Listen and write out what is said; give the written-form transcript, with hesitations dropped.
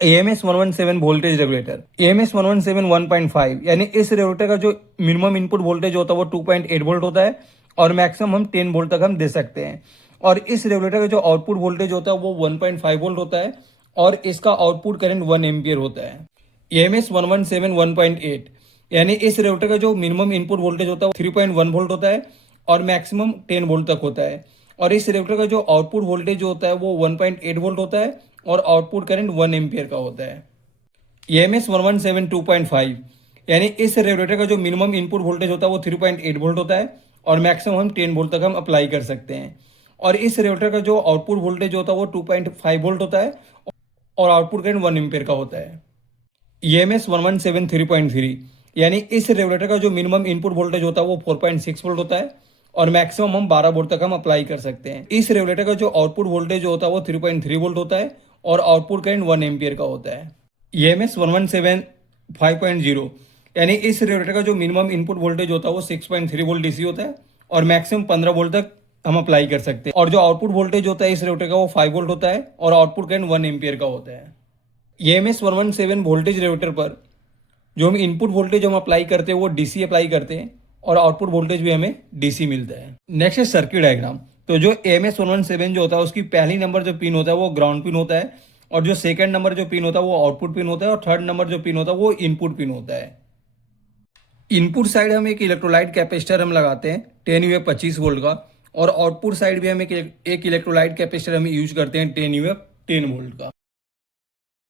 AMS 117 voltage regulator, AMS 117 1.5, यानी इस regulator का जो मिनिमम इनपुट वोल्टेज होता है वो 2.8 वोल्ट होता है और मैक्सिमम हम 10 वोल्ट तक हम दे सकते हैं। और इस रेगुलेटर का जो आउटपुट वोल्टेज होता है वो 1.5 वोल्ट होता है और इसका आउटपुट करंट 1 एम्पियर होता है। AMS 117 1.8, यानी इस रेगुलेटर का जो मिनिमम इनपुट वोल्टेज होता है वो 3.1 वोल्ट होता है और मैक्सिमम 10 वोल्ट तक होता है। और इस रेगुलेटर का जो आउटपुट वोल्टेज होता है वो 1.8 वोल्ट होता है और आउटपुट करंट 1 एम्पियर का होता है। AMS 117 2.5, यानी इस रेगुलेटर का जो मिनिमम इनपुट वोल्टेज होता है वो 3.8 वोल्ट होता है और मैक्सिमम हम 10 वोल्ट तक हम अप्लाई कर सकते हैं। और इस रेगुलेटर का जो आउटपुट वोल्टेज होता है वो 2.5 वोल्ट होता है और आउटपुट करंट 1 एम्पियर का होता है। EMS 117 3.3, यानी इस रेगुलेटर का जो मिनिमम इनपुट वोल्टेज होता है वो 4.6 वोल्ट होता है और मैक्सिमम हम 12 वोल्ट तक हम अप्लाई कर सकते हैं। इस रेगुलेटर का जो आउटपुट वोल्टेज होता है वो 3.3 वोल्ट होता है और आउटपुट करंट 1 एम्पियर का होता है। EMS 117 5.0, यानी इस रेगुलेटर का जो मिनिमम इनपुट वोल्टेज होता है वो 6.3 वोल्ट DC होता है और मैक्सिमम 15 वोल्ट तक हम अप्लाई कर सकते हैं। और जो आउटपुट वोल्टेज होता है इस रेगुलेटर का वो 5 वोल्ट होता है और आउटपुट करंट 1 एम्पियर का होता है। EMS 117 वोल्टेज रेगुलेटर पर जो हम इनपुट वोल्टेज हम अप्लाई करते हैं वो DC अप्लाई करते हैं और आउटपुट वोल्टेज भी हमें DC मिलता है। नेक्स्ट है सर्किट डायग्राम। तो जो AMS 117 जो होता है उसकी पहली नंबर जो पिन होता है वो ग्राउंड पिन होता है और जो सेकंड नंबर जो पिन होता है वो आउटपुट पिन होता है और थर्ड नंबर जो पिन होता है वो इनपुट पिन होता है। इनपुट साइड हम एक इलेक्ट्रोलाइट कैपेसिटर हम लगाते हैं 10 UF 25 वोल्ट का और आउटपुट साइड भी हम एक इलेक्ट्रोलाइट कैपेसिटर हम यूज करते हैं 10 UF 10 वोल्ट का।